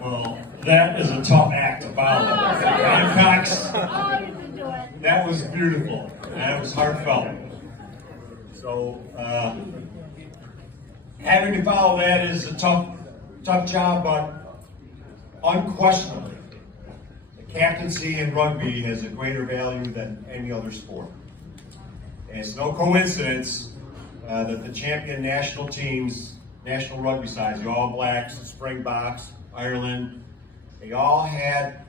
Well, that is a tough act to follow. And Cox, that was beautiful. That was heartfelt. So, having to follow that is a tough job, but unquestionably, the captaincy in rugby has a greater value than any other sport. And it's no coincidence that the champion national teams, national rugby sides, the All Blacks, the Springboks, Ireland, they all had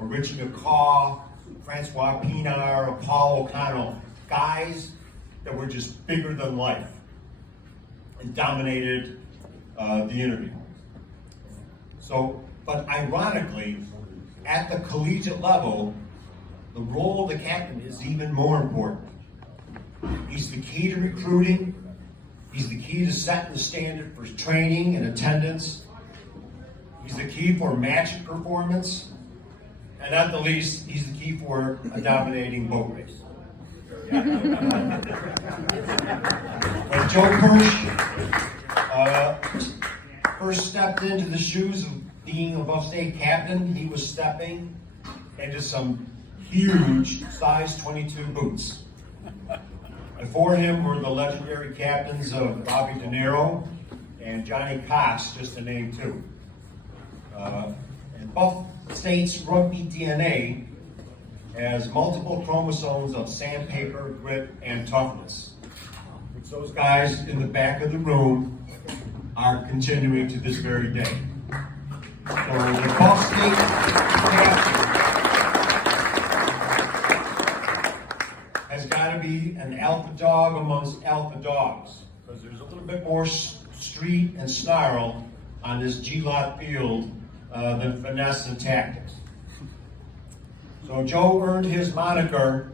a Richie McCaw, Francois Pienaar, Paul O'Connell, guys that were just bigger than life and dominated the interview. So, but ironically, at the collegiate level, the role of the captain is even more important. He's the key to recruiting. He's the key to setting the standard for training and attendance. He's the key for match performance. And at the least, he's the key for a dominating boat race. When Joe Kirsch first stepped into the shoes of being a Buff State captain, he was stepping into some huge size 22 boots. Before him were the legendary captains of Bobby De Niro and Johnny Cox, just to name two. And Buff State's rugby DNA has multiple chromosomes of sandpaper, grit, and toughness, which those guys in the back of the room are continuing to this very day. So the Buff State captain has got to be an alpha dog amongst alpha dogs, because there's a little bit more street and snarl on this G-Lot field than finesse and tactics. So Joe earned his moniker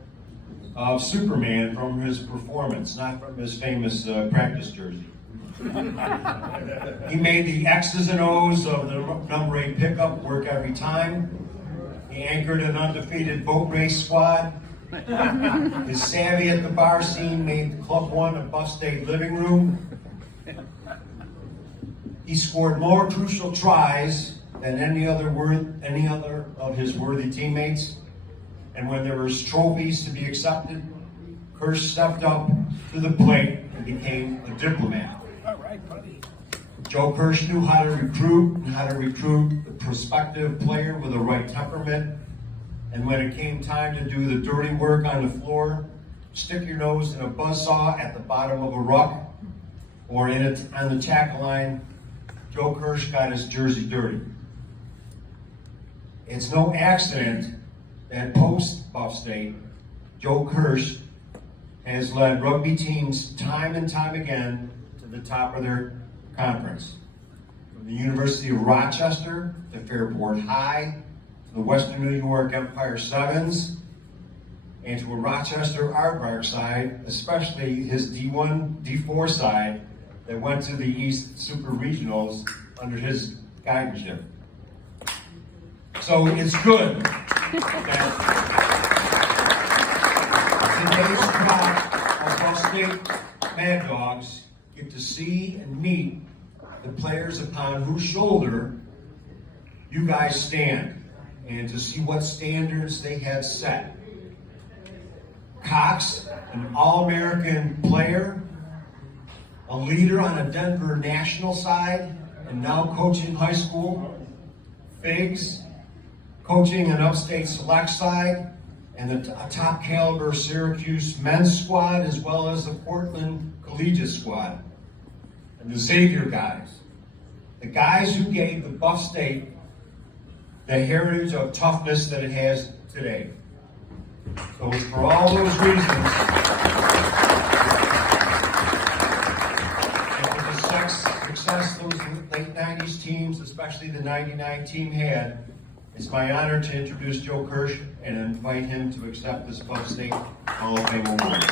of Superman from his performance, not from his famous practice jersey. He made the X's and O's of the number 8 pickup work every time. He anchored an undefeated boat race squad. His savvy at the bar scene made Club 1 a Buff State living room. He scored more crucial tries than any other of his worthy teammates. And when there was trophies to be accepted, Kirsch stepped up to the plate and became a diplomat. All right, buddy. Joe Kirsch knew how to recruit and how to recruit the prospective player with the right temperament. And when it came time to do the dirty work on the floor, stick your nose in a buzzsaw at the bottom of a ruck or on the tackle line, Joe Kirsch got his jersey dirty. It's no accident that post-Buff State, Joe Kirsch has led rugby teams time and time again to the top of their conference. From the University of Rochester to Fairport High, to the Western New York Empire Sevens, and to a Rochester Aardvark side, especially his D1, D4 side that went to the East Super Regionals under his guidance. So it's good that today's crop of Buff State Mad Dogs get to see and meet the players upon whose shoulder you guys stand, and to see what standards they have set. Cox, an All-American player, a leader on a Denver national side, and now coaching high school. Figs, coaching an upstate select side, and a top caliber Syracuse men's squad, as well as the Portland collegiate squad. And the Xavier guys, the guys who gave the Buff State the heritage of toughness that it has today. So for all those reasons, and for the success those late 90s teams, especially the 99 team had, it's my honor to introduce Joe Kirsch and invite him to accept this Buff State Hall of Fame award.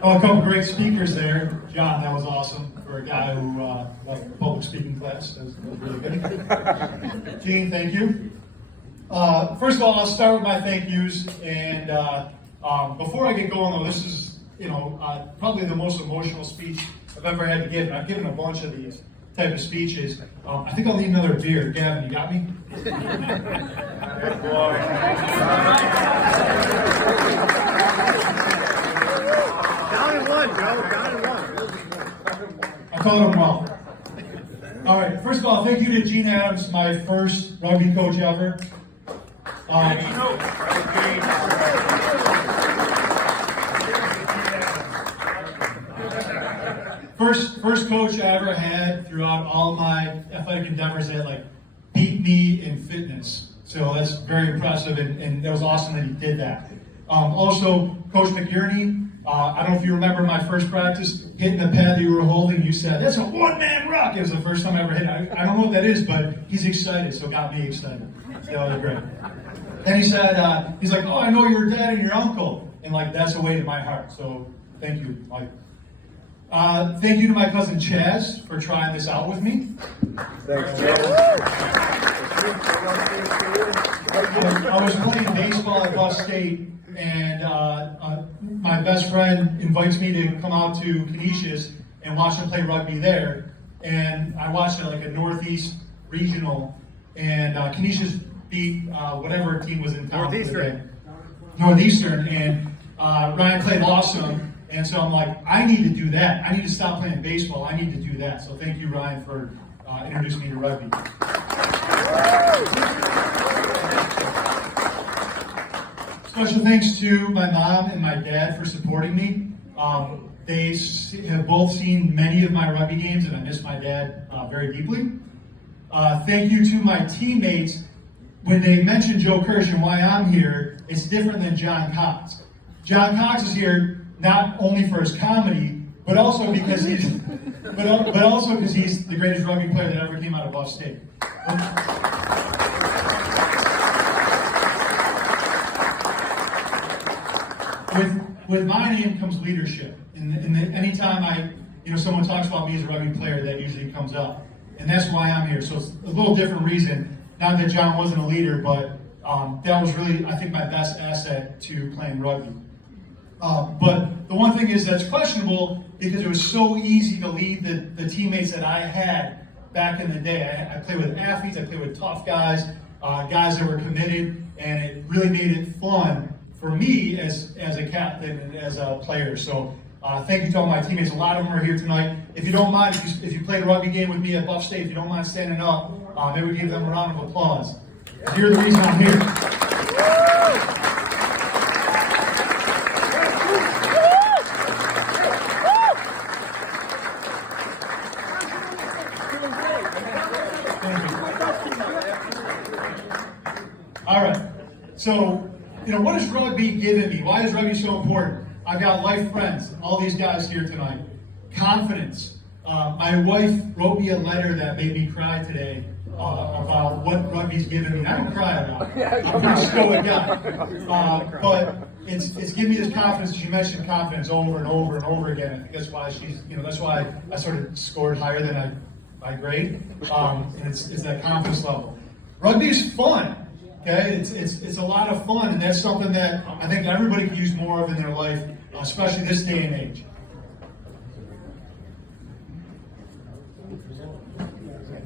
Oh, a couple great speakers there. John, that was awesome for a guy who left public speaking class. That was really good. Gene, thank you. First of all, I'll start with my thank yous. And before I get going, though, this is probably the most emotional speech I've ever had to give. And I've given a bunch of these type of speeches. I think I'll need another beer. Gavin, you got me? Down in one, Joe. Down in one. I called him well. All right. First of all, thank you to Gene Adams, my first rugby coach ever. First coach I ever had throughout all my athletic endeavors that beat me in fitness. So that's very impressive, and that was awesome that he did that. Also, Coach McGurney, I don't know if you remember my first practice, hitting the pad that you were holding, you said, "That's a one-man ruck." It was the first time I ever hit it. I don't know what that is, but he's excited, so it got me excited. So that was great. And he said, he's like, "Oh, I know your dad and your uncle." And that's a way to my heart. So thank you, Mike. Thank you to my cousin Chaz for trying this out with me. Thanks, I was playing baseball at Buff State, and my best friend invites me to come out to Canisius and watch him play rugby there. And I watched it a Northeast regional, and Canisius beat whatever team was in town. Northeastern, and Ryan played awesome. And so I'm like, I need to do that. I need to stop playing baseball. I need to do that. So thank you, Ryan, for introducing me to rugby. Special thanks to my mom and my dad for supporting me. They have both seen many of my rugby games, and I miss my dad very deeply. Thank you to my teammates. When they mention Joe Kirsch and why I'm here, it's different than John Cox. John Cox is here not only for his comedy, but also because he's the greatest rugby player that ever came out of Buff State. With my name comes leadership, and anytime someone talks about me as a rugby player, that usually comes up, and that's why I'm here. So it's a little different reason. Not that John wasn't a leader, but that was really, I think, my best asset to playing rugby. But the one thing is that's questionable because it was so easy to lead the teammates that I had back in the day. I played with athletes, I played with tough guys, guys that were committed, and it really made it fun for me as a captain and as a player. So thank you to all my teammates. A lot of them are here tonight. If you don't mind, if you played a rugby game with me at Buff State, if you don't mind standing up, maybe we give them a round of applause. You're the reason I'm here. All right. So, what has rugby given me? Why is rugby so important? I've got life friends, all these guys here tonight. Confidence. My wife wrote me a letter that made me cry today about what rugby's given me. I don't cry about it. I'm a pretty stoic guy. But it's given me this confidence. She mentioned confidence over and over and over again. I think that's why that's why I sort of scored higher than my grade. And it's that confidence level. Rugby is fun. Okay, it's a lot of fun, and that's something that I think everybody could use more of in their life, especially this day and age.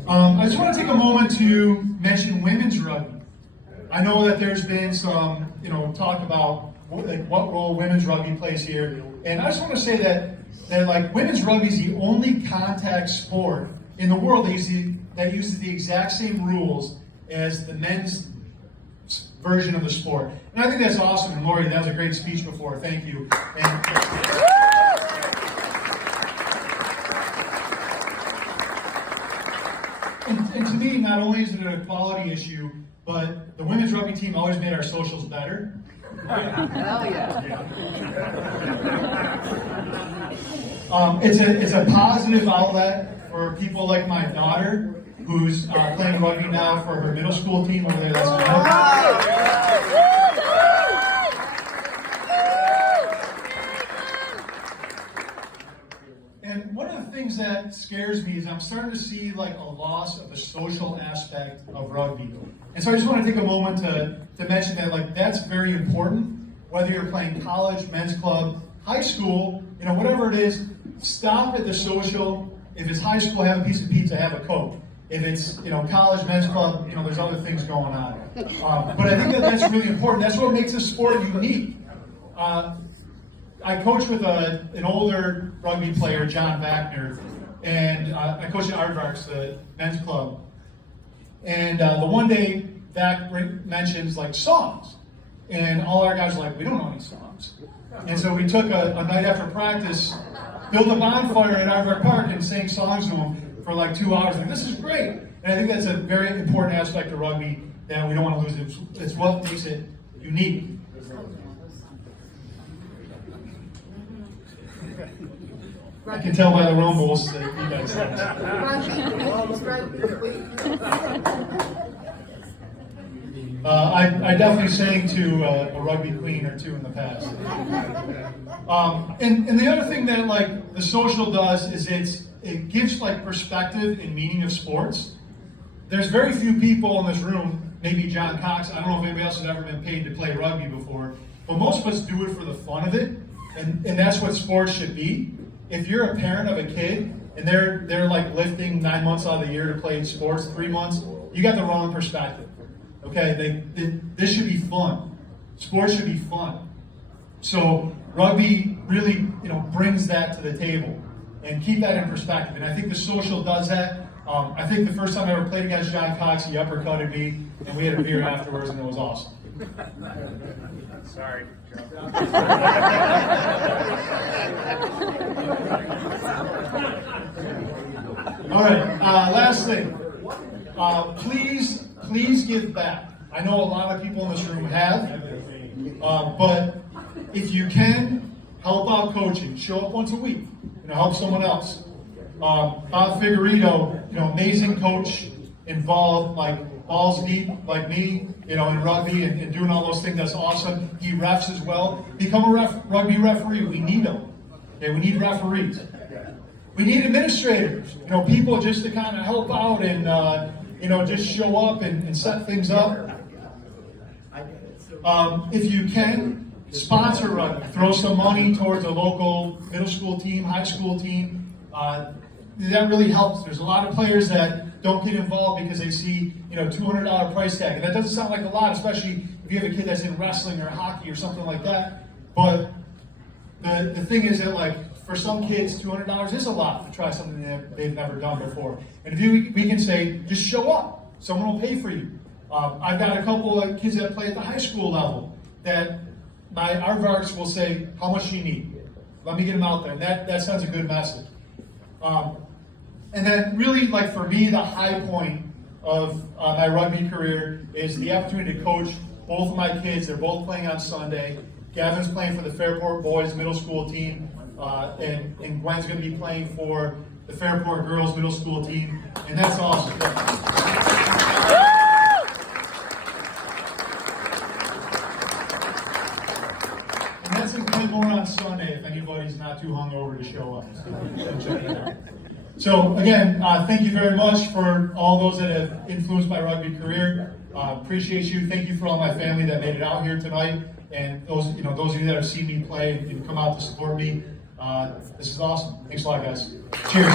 I just want to take a moment to mention women's rugby. I know that there's been some, talk about what role women's rugby plays here, and I just want to say that women's rugby is the only contact sport in the world that uses the exact same rules as the men's version of the sport. And I think that's awesome. And Lori, that was a great speech before. Thank you. And to me, not only is it an equality issue, but the women's rugby team always made our socials better. Hell yeah. It's a positive outlet for people like my daughter, who's playing rugby now for her middle school team over there. things that scares me is I'm starting to see like a loss of the social aspect of rugby. And so I just want to take a moment to mention that like that's very important, whether you're playing college, men's club, high school, whatever it is, stop at the social. If it's high school, have a piece of pizza, have a Coke. If it's, college, men's club, there's other things going on. But I think that's really important. That's what makes this sport unique. I coach with an older rugby player, John Wagner, and I coach at Aardvarks, the men's club. And the one day, Vac mentions like songs. And all our guys are like, we don't know any songs. And so we took a night after practice, built a bonfire at Aardvark Park and sang songs to them for like 2 hours. Like, this is great. And I think that's a very important aspect of rugby that we don't want to lose. It's what makes it unique. I can tell by the rumbles that you guys say. I definitely sang to a rugby queen or two in the past. And the other thing that like the social does is it gives like perspective and meaning of sports. There's very few people in this room, maybe John Cox, I don't know if anybody else has ever been paid to play rugby before, but most of us do it for the fun of it, and that's what sports should be. If you're a parent of a kid and they're like lifting 9 months out of the year to play sports, 3 months, you got the wrong perspective. Okay, this should be fun. Sports should be fun. So rugby really, brings that to the table, and keep that in perspective. And I think the social does that. I think the first time I ever played against John Cox, he uppercutted me, and we had a beer afterwards, and it was awesome. Sorry, Joe. All right, last thing. Please give back. I know a lot of people in this room have, but if you can, help out coaching. Show up once a week. Help someone else. Bob Figueredo, amazing coach, involved like balls deep like me, in rugby and doing all those things. That's awesome. He refs as well. Become a rugby referee. We need them. Okay, we need referees. We need administrators. People just to kind of help out and just show up and set things up. If you can, sponsor rugby. Throw some money towards a local middle school team, high school team. That really helps. There's a lot of players that don't get involved because they see, $200 price tag. And that doesn't sound like a lot, especially if you have a kid that's in wrestling or hockey or something like that. But the thing is that, like, for some kids, $200 is a lot to try something that they've never done before. And if we can say, just show up. Someone will pay for you. I've got a couple of kids that play at the high school level that my Aardvarks will say, how much do you need? Let me get them out there. That sends a good message. And then really, like for me, the high point of my rugby career is the opportunity to coach both of my kids. They're both playing on Sunday. Gavin's playing for the Fairport Boys middle school team, and Gwen's going to be playing for the Fairport Girls middle school team, and that's awesome. And that's in Glenmore on Sunday if anybody's not too hungover to show up. So again, thank you very much for all those that have influenced my rugby career. Appreciate you. Thank you for all my family that made it out here tonight, and those of you that have seen me play and come out to support me. This is awesome. Thanks a lot, guys. Cheers.